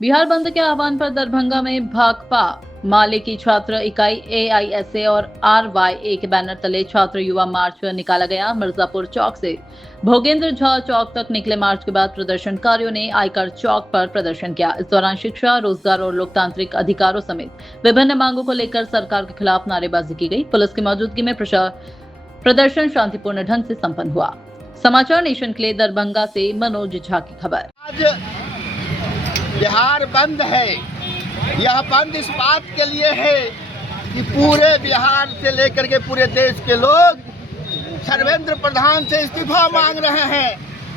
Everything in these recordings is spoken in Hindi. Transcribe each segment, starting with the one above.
बिहार बंद के आह्वान पर दरभंगा में भाकपा माले की छात्र इकाई एआईएसए और आरवाईए के बैनर तले छात्र युवा मार्च निकाला गया। मिर्जापुर चौक से भोगेंद्र झा चौक तक निकले मार्च के बाद प्रदर्शनकारियों ने आयकर चौक पर प्रदर्शन किया। इस दौरान शिक्षा, रोजगार और लोकतांत्रिक अधिकारों समेत विभिन्न मांगों को लेकर सरकार के खिलाफ नारेबाजी की गई। पुलिस की मौजूदगी में प्रदर्शन शांतिपूर्ण ढंग से संपन्न हुआ। समाचार नेशन के लिए दरभंगा से मनोज झा की खबर। आज बिहार बंद है। यह बंद इस बात के लिए है कि पूरे बिहार से लेकर के पूरे देश के लोग धर्मेंद्र प्रधान से इस्तीफा मांग रहे हैं।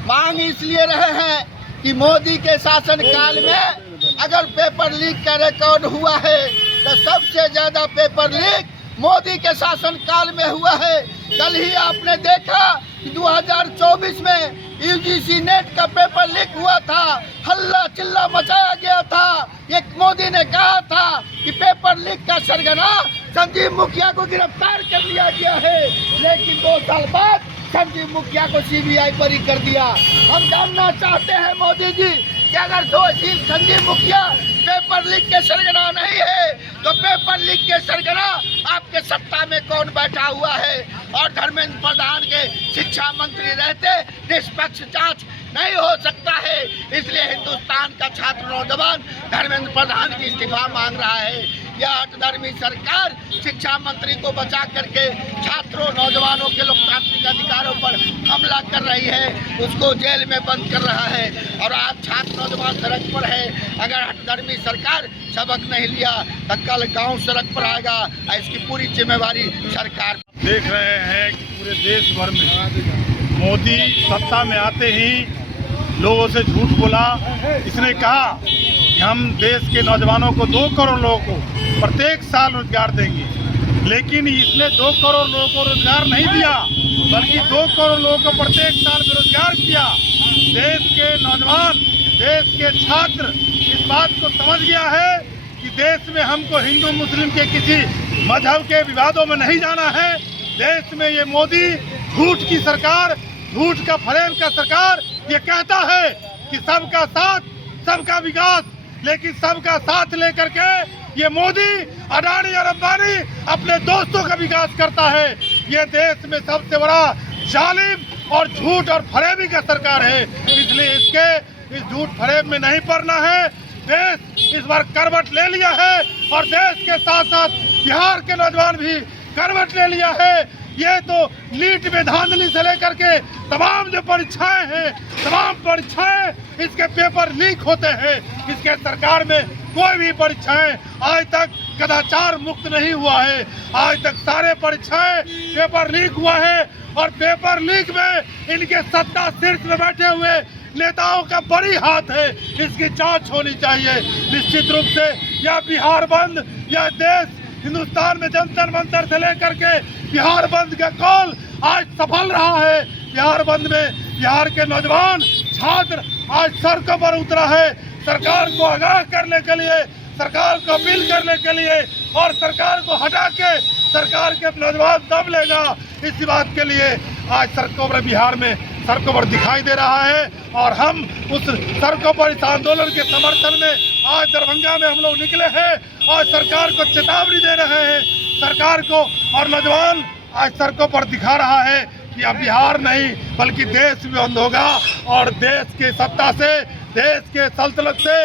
मांग इसलिए रहे हैं कि मोदी के शासन काल में अगर पेपर लीक का रिकॉर्ड हुआ है तो सबसे ज्यादा पेपर लीक मोदी के शासन काल में हुआ है। कल ही आपने देखा कि 2024 में यूजीसी नेट का पेपर लीक हुआ था, हल्ला चिल्ला मचाया गया था। एक मोदी ने कहा था कि पेपर लीक का सरगना संजीव मुखिया को गिरफ्तार कर लिया गया है, लेकिन 2 साल बाद संजीव मुखिया को सीबीआई बरी कर दिया। हम जानना चाहते हैं मोदी जी कि अगर संजीव मुखिया पेपर लीक के सरगना नहीं है तो पेपर लीक के सरगना आपके सत्ता में कौन बैठा हुआ है? और धर्मेंद्र प्रधान के शिक्षा मंत्री रहते निष्पक्ष जांच नहीं हो सकता है। इसलिए हिंदुस्तान का छात्र नौजवान धर्मेंद्र प्रधान की इस्तीफा मांग रहा है। यह हठधर्मी सरकार शिक्षा मंत्री को बचा करके छात्रों नौजवानों के लोकतांत्रिक अधिकारों पर हमला कर रही है, उसको जेल में बंद कर रहा है और आज छात्र नौजवान सड़क पर है। अगर हठधर्मी सरकार सबक नहीं लिया तो कल गांव सड़क पर आएगा। इसकी पूरी जिम्मेवारी सरकार। देख रहे हैं कि पूरे देश भर में मोदी सत्ता में आते ही लोगों से झूठ बोला। इसने कहा कि हम देश के नौजवानों को 2 करोड़ लोगों को प्रत्येक साल रोजगार देंगे, लेकिन इसने 2 करोड़ लोगों को रोजगार नहीं दिया, बल्कि 2 करोड़ लोगों को प्रत्येक साल बेरोजगार किया। देश के नौजवान, देश के छात्र इस बात को समझ गया है कि देश में हमको हिंदू मुस्लिम के किसी मजहब के विवादों में नहीं जाना है। देश में ये मोदी झूठ की सरकार, झूठ का फरेब का सरकार ये कहता है कि सबका साथ सबका विकास, लेकिन सबका साथ लेकर के ये मोदी अडानी और अंबानी अपने दोस्तों का विकास करता है। ये देश में सबसे बड़ा जालिम और झूठ और फरेबी का सरकार है। इसलिए इसके इस झूठ फरेब में नहीं पड़ना है। देश इस बार करवट ले लिया है और देश के साथ साथ बिहार के नौजवान भी करवट ले लिया है। ये तो नीट में धांधली से लेकर के तमाम जो परीक्षाएं हैं, तमाम परीक्षाएं इसके पेपर लीक होते हैं। इसके सरकार में कोई भी परीक्षाएं आज तक कदाचार मुक्त नहीं हुआ है। आज तक सारे परीक्षाएं पेपर लीक हुआ है और पेपर लीक में इनके सत्ता शीर्ष में बैठे हुए नेताओं का बड़ी हाथ है। इसकी जांच होनी चाहिए। निश्चित रूप से यह बिहार बंद, यह देश हिंदुस्तान में जंतर मंतर से लेकर के बिहार बंद का कॉल आज सफल रहा है। बिहार बंद में बिहार के नौजवान छात्र आज सड़कों पर उतरा है, सरकार को आगाह करने के लिए, सरकार को अपील करने के लिए और सरकार को हटा के सरकार के नौजवान दम लेगा, इसी बात के लिए आज सड़कों पर बिहार में सड़कों पर दिखाई दे रहा है। और हम उस सड़कों पर इस आंदोलन के समर्थन में आज दरभंगा में हम लोग निकले हैं और सरकार को चेतावनी दे रहे हैं। सरकार को और नौजवान आज सड़कों पर दिखा रहा है कि अब बिहार नहीं बल्कि देश भी बंद होगा और देश के सत्ता से, देश के सल्तनत से,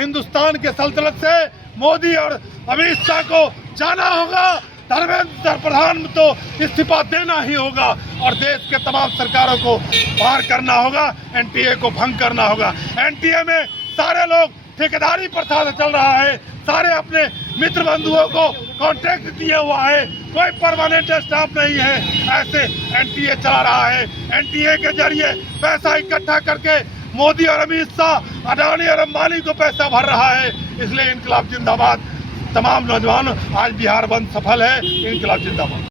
हिंदुस्तान के सल्तनत से मोदी और अमित शाह को जाना होगा। धर्मेंद्र प्रधान तो इस्तीफा देना ही होगा और देश के तमाम सरकारों को पार करना होगा, एनटीए को भंग करना होगा। एनटीए में सारे लोग ठेकेदारी प्रथा से चल रहा है, सारे अपने मित्र बंधुओं को कॉन्ट्रैक्ट दिया हुआ है, कोई परमानेंट स्टाफ नहीं है। ऐसे एनटीए चला रहा है। एनटीए के जरिए पैसा इकट्ठा करके मोदी और अमित शाह अडानी और अंबानी को पैसा भर रहा है। इसलिए इनकलाब जिंदाबाद। तमाम नौजवान आज बिहार बंद सफल है। इनकलाब जिंदाबाद।